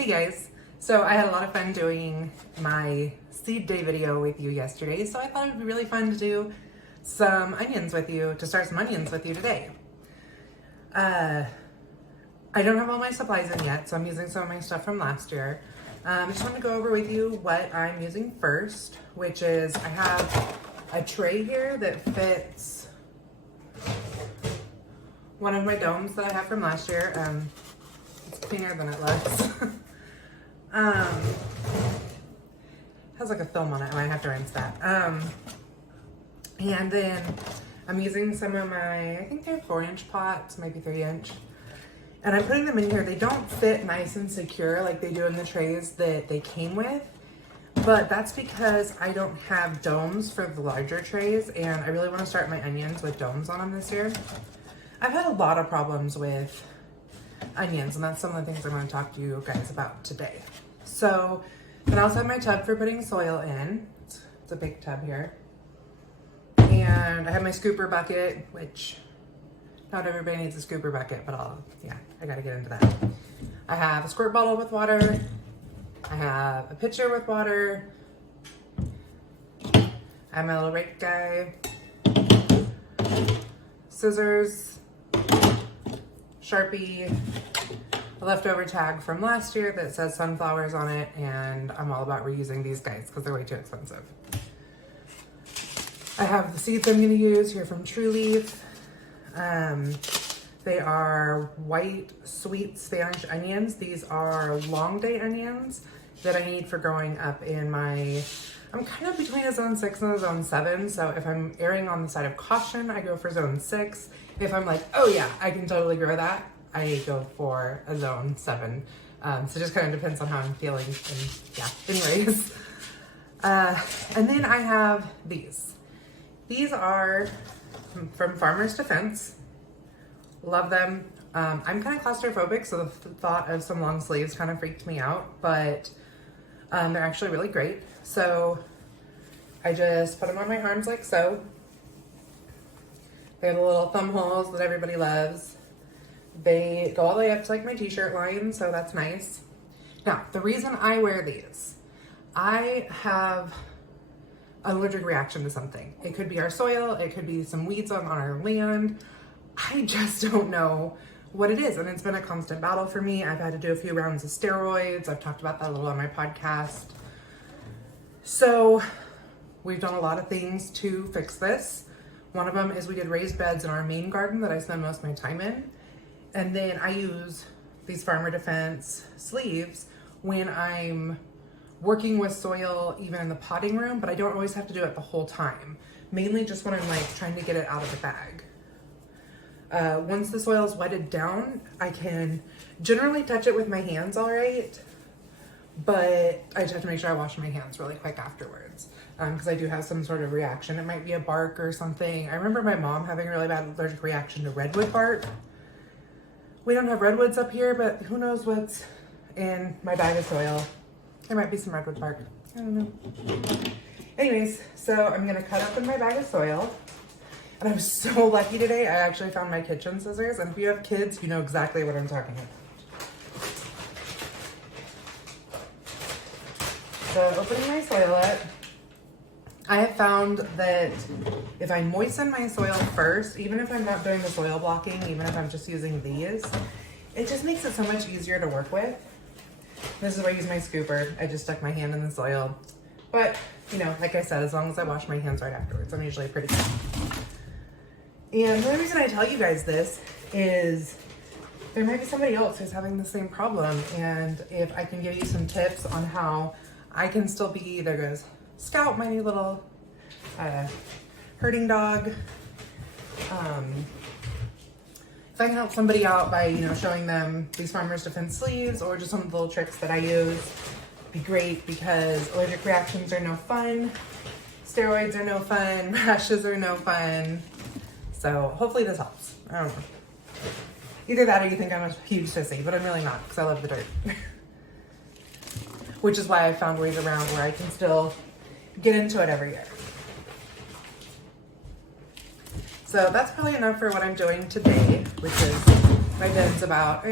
Hey guys, so I had a lot of fun doing my seed day video with you yesterday, so I thought it would be really fun to do some onions with you, to start some onions with you today. I don't have all my supplies in yet, so I'm using some of my stuff from last year. I just want to go over with you what I'm using first, which is I have a tray here that fits one of my domes that I have from last year. It's cleaner than it looks. Has like a film on it. I might have to rinse that. And then I'm using some of my, I think they're 4-inch pots, maybe 3-inch. And I'm putting them in here. They don't fit nice and secure like they do in the trays that they came with. But that's because I don't have domes for the larger trays, and I really want to start my onions with domes on them this year. I've had a lot of problems with onions, and that's some of the things I'm going to talk to you guys about today. So, and I also have my tub for putting soil in. It's a big tub here. And I have my scooper bucket, which not everybody needs a scooper bucket, but I got to get into that. I have a squirt bottle with water. I have a pitcher with water. I have my little rake guy. Scissors. Sharpie, a leftover tag from last year that says sunflowers on it, and I'm all about reusing these guys because they're way too expensive. I have the seeds I'm going to use here from True Leaf. They are white, sweet Spanish onions. These are long day onions that I need for growing up in my, I'm kind of between a zone 6 and a zone 7. So if I'm erring on the side of caution, I go for zone 6. If I'm like, oh yeah, I can totally grow that, I go for a zone 7. So it just kind of depends on how I'm feeling. And yeah, anyways. And then I have these. These are from Farmer's Defense. Love them. I'm kind of claustrophobic, so the thought of some long sleeves kind of freaked me out, but they're actually really great. So I just put them on my arms like so. They have the little thumb holes that everybody loves. They go all the way up to like my t-shirt line, so that's nice. Now, the reason I wear these, I have an allergic reaction to something. It could be our soil, it could be some weeds on our land. I just don't know what it is, and it's been a constant battle for me. I've had to do a few rounds of steroids. I've talked about that a little on my podcast. So we've done a lot of things to fix this. One of them is we did raised beds in our main garden that I spend most of my time in. And then I use these Farmer Defense sleeves when I'm working with soil, even in the potting room, but I don't always have to do it the whole time. Mainly just when I'm like trying to get it out of the bag. Once the soil is wetted down, I can generally touch it with my hands all right, but I just have to make sure I wash my hands really quick afterwards. Because I do have some sort of reaction. It might be a bark or something. I remember my mom having a really bad allergic reaction to redwood bark. We don't have redwoods up here, but who knows what's in my bag of soil. There might be some redwood bark. I don't know. Anyways, so I'm gonna cut up in my bag of soil. And I was so lucky today, I actually found my kitchen scissors. And if you have kids, you know exactly what I'm talking about. So opening my soil up. I have found that if I moisten my soil first, even if I'm not doing the soil blocking, even if I'm just using these, it just makes it so much easier to work with. This is why I use my scooper. I just stuck my hand in the soil. But, you know, like I said, as long as I wash my hands right afterwards, I'm usually pretty good. And the only reason I tell you guys this is there might be somebody else who's having the same problem. And if I can give you some tips on how I can still be, there goes Scout, my new little herding dog. If I can help somebody out by, you know, showing them these Farmer's Defense sleeves or just some of the little tricks that I use, be great, because allergic reactions are no fun. Steroids are no fun. Rashes are no fun. So hopefully this helps. I don't know. Either that or you think I'm a huge sissy, but I'm really not because I love the dirt. Which is why I found ways around where I can still get into it every year. So that's probably enough for what I'm doing today, which is my bed's about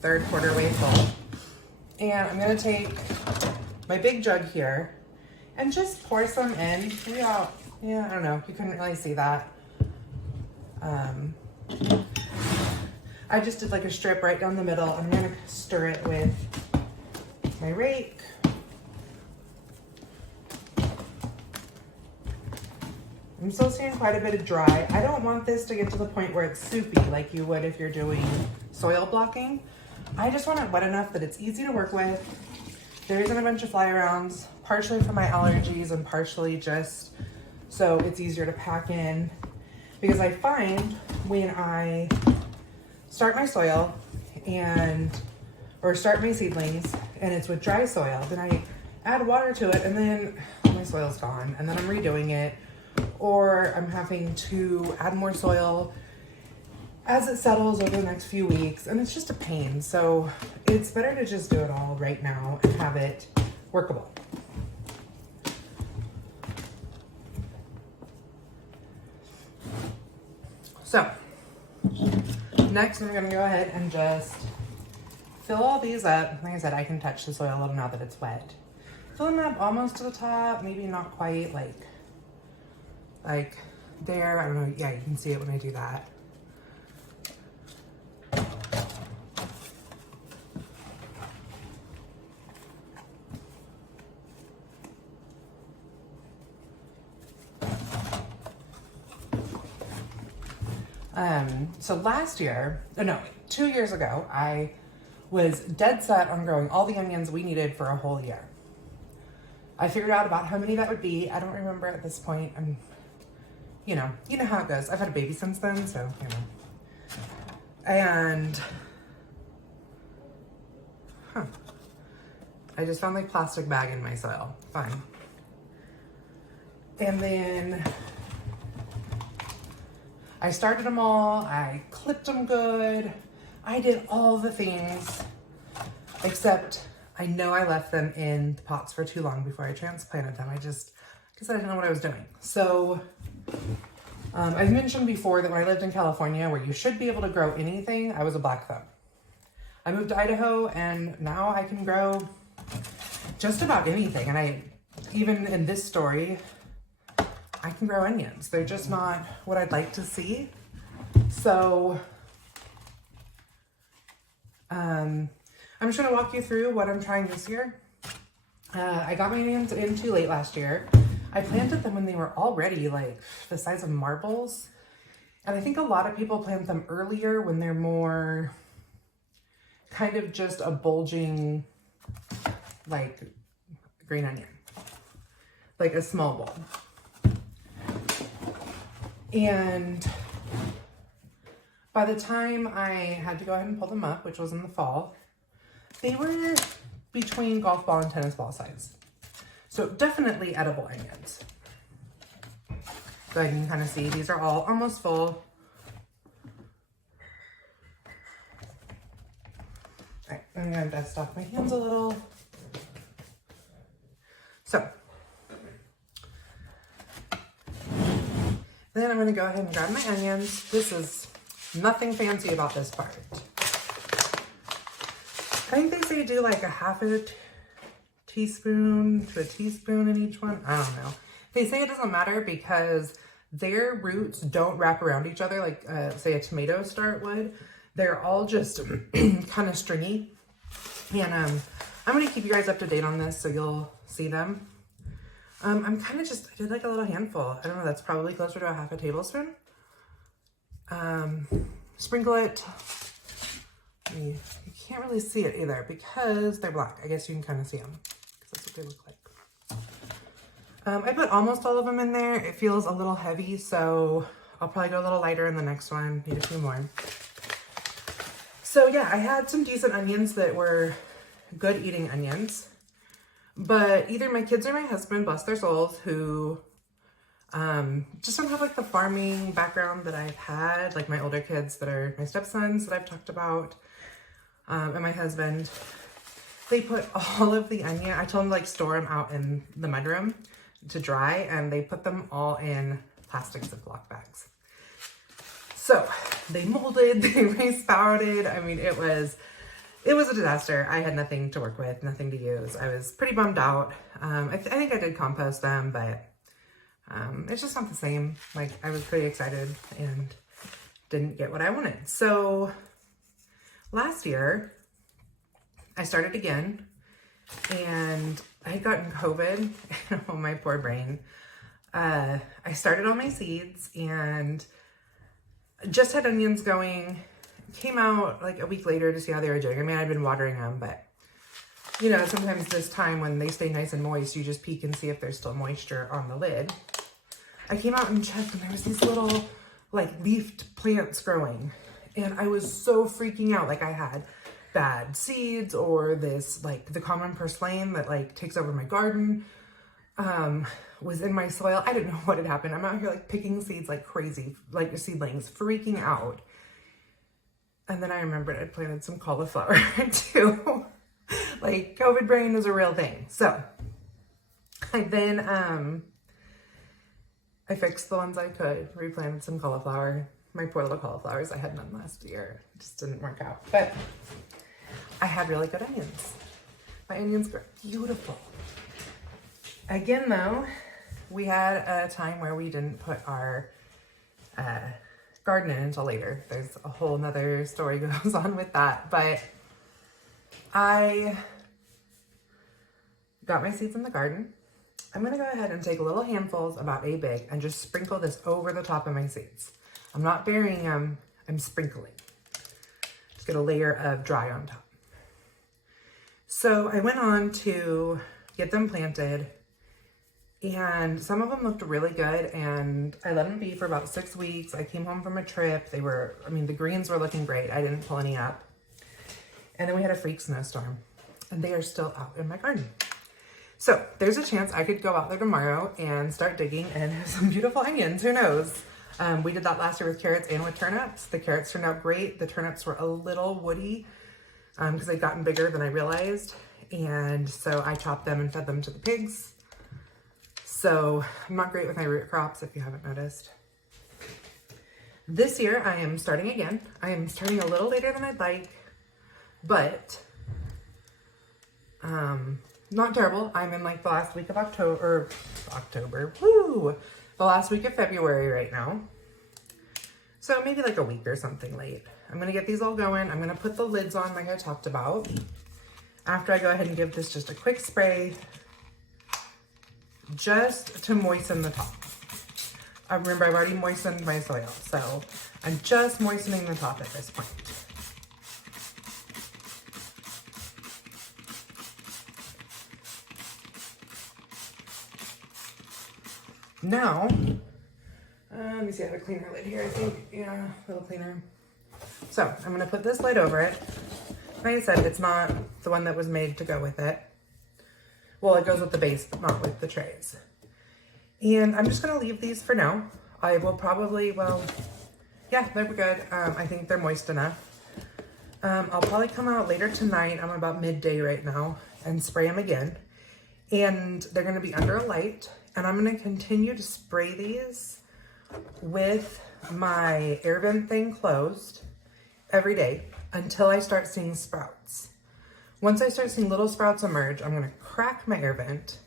third quarter way full. And I'm gonna take my big jug here and just pour some in. Maybe yeah, I don't know, you couldn't really see that. I just did like a strip right down the middle. I'm gonna stir it with my rake. I'm still seeing quite a bit of dry. I don't want this to get to the point where it's soupy like you would if you're doing soil blocking. I just want it wet enough that it's easy to work with. There isn't a bunch of fly arounds, partially for my allergies and partially just so it's easier to pack in. Because I find when I start my soil or start my seedlings and it's with dry soil, then I add water to it and then my soil's gone and then I'm redoing it, or I'm having to add more soil as it settles over the next few weeks, and it's just a pain. So it's better to just do it all right now and have it workable. So next I'm gonna go ahead and just fill all these up. Like I said, I can touch the soil a little now that it's wet. Fill them up almost to the top, maybe not quite like there. I don't know, yeah, you can see it when I do that. So last year, 2 years ago, I was dead set on growing all the onions we needed for a whole year. I figured out about how many that would be. I don't remember at this point. You know how it goes. I've had a baby since then, so, you know. And, I just found like plastic bag in my soil. Fine. And then I started them all, I clipped them good, I did all the things, except I know I left them in the pots for too long before I transplanted them. because I didn't know what I was doing. So I've mentioned before that when I lived in California, where you should be able to grow anything, I was a black thumb. I moved to Idaho and now I can grow just about anything. And even in this story, I can grow onions. They're just not what I'd like to see. So I'm just gonna walk you through what I'm trying this year. I got my onions in too late last year. I planted them when they were already like the size of marbles. And I think a lot of people plant them earlier when they're more kind of just a bulging like green onion, like a small bulb. And by the time I had to go ahead and pull them up, which was in the fall, they were between golf ball and tennis ball size. So definitely edible onions. So you can kind of see these are all almost full. All right, I'm gonna dust off my hands a little. So then I'm gonna go ahead and grab my onions. This is nothing fancy about this part. I think they say do like a half a teaspoon to a teaspoon in each one. I don't know. They say it doesn't matter because their roots don't wrap around each other like say a tomato start would. They're all just kind of stringy. And I'm gonna keep you guys up to date on this so you'll see them. I'm kind of I did like a little handful. I don't know, that's probably closer to a half a tablespoon. Sprinkle it. You can't really see it either because they're black. I guess you can kind of see them because that's what they look like. I put almost all of them in there. It feels a little heavy, so I'll probably go a little lighter in the next one. Need a few more. So yeah, I had some decent onions that were good eating onions. But either my kids or my husband, bless their souls, who just don't have like the farming background that I've had, like my older kids that are my stepsons that I've talked about, and my husband, they put all of the onion, I told them to like store them out in the mudroom to dry, and they put them all in plastic Ziploc bags. So they molded, they re-sprouted. I mean, it was it was a disaster. I had nothing to work with, nothing to use. I was pretty bummed out. I think I did compost them, but it's just not the same. Like, I was pretty excited and didn't get what I wanted. So last year I started again, and I had gotten COVID. Oh, my poor brain. I started all my seeds and just had onions going. Came out like a week later to see how they were doing. I mean, I'd been watering them, but you know, sometimes this time when they stay nice and moist, you just peek and see if there's still moisture on the lid. I came out and checked, and there was these little like leafed plants growing, and I was so freaking out. Like, I had bad seeds, or this, like, the common purslane that like takes over my garden was in my soil. I didn't know what had happened. I'm out here like picking seeds like crazy, like seedlings, freaking out. And then I remembered I'd planted some cauliflower too. Like, COVID brain is a real thing. So I then I fixed the ones I could, replanted some cauliflower. My poor little cauliflowers, I had none last year. It just didn't work out. But I had really good onions. My onions were beautiful. Again, though, we had a time where we didn't put our garden in until later. There's a whole nother story goes on with that. But I got my seeds in the garden. I'm going to go ahead and take little handfuls about a big and just sprinkle this over the top of my seeds. I'm not burying them, I'm sprinkling. Just get a layer of dry on top. So I went on to get them planted, and some of them looked really good, and I let them be for about 6 weeks. I came home from a trip. They were, I mean, the greens were looking great. I didn't pull any up. And then we had a freak snowstorm, and they are still out in my garden. So there's a chance I could go out there tomorrow and start digging and have some beautiful onions. Who knows? We did that last year with carrots and with turnips. The carrots turned out great. The turnips were a little woody because they'd gotten bigger than I realized. And so I chopped them and fed them to the pigs. So I'm not great with my root crops, if you haven't noticed. This year I am starting again. I am starting a little later than I'd like, but not terrible. I'm in like the last week of October, woo! The last week of February right now. So maybe like a week or something late. I'm gonna get these all going. I'm gonna put the lids on like I talked about. After I go ahead and give this just a quick spray, just to moisten the top. Remember, I've already moistened my soil, so I'm just moistening the top at this point. Now, let me see, I have a cleaner lid here, I think. Yeah, a little cleaner. So I'm gonna put this lid over it. Like I said, it's not the one that was made to go with it. Well, it goes with the base, but not with the trays. And I'm just gonna leave these for now. I will probably, well, yeah, they're good. I think they're moist enough. I'll probably come out later tonight. I'm about midday right now, and spray them again. And they're gonna be under a light. And I'm gonna continue to spray these with my air vent thing closed every day until I start seeing sprouts. Once I start seeing little sprouts emerge, I'm gonna crack my air vent,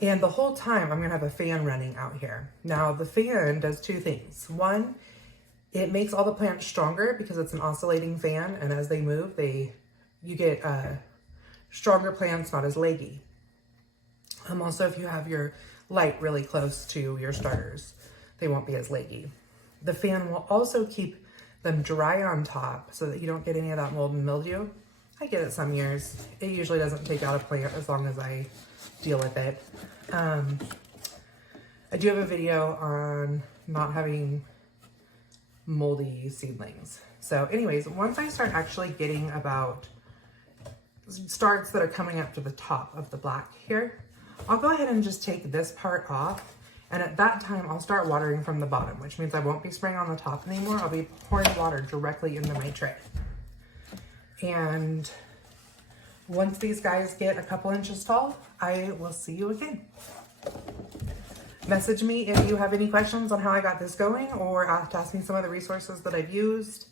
and the whole time I'm gonna have a fan running out here. Now the fan does two things. One, it makes all the plants stronger because it's an oscillating fan, and as they move, you get stronger plants, not as leggy. Also, if you have your light really close to your starters, they won't be as leggy. The fan will also keep them dry on top so that you don't get any of that mold and mildew. I get it some years. It usually doesn't take out a plant as long as I deal with it. I do have a video on not having moldy seedlings. So anyways, once I start actually getting about starts that are coming up to the top of the black here, I'll go ahead and just take this part off, and at that time I'll start watering from the bottom, which means I won't be spraying on the top anymore. I'll be pouring water directly into my tray. And once these guys get a couple inches tall, I will see you again. Message me if you have any questions on how I got this going, or ask me some of the resources that I've used,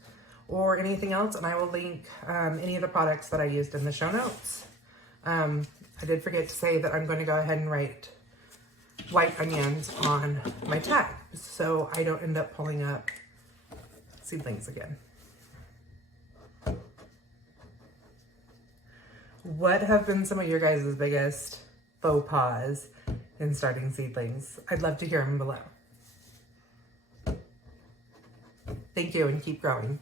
or anything else, and I will link any of the products that I used in the show notes. I did forget to say that I'm going to go ahead and write white onions on my tag so I don't end up pulling up seedlings again. What have been some of your guys' biggest faux pas in starting seedlings? I'd love to hear them below. Thank you, and keep growing.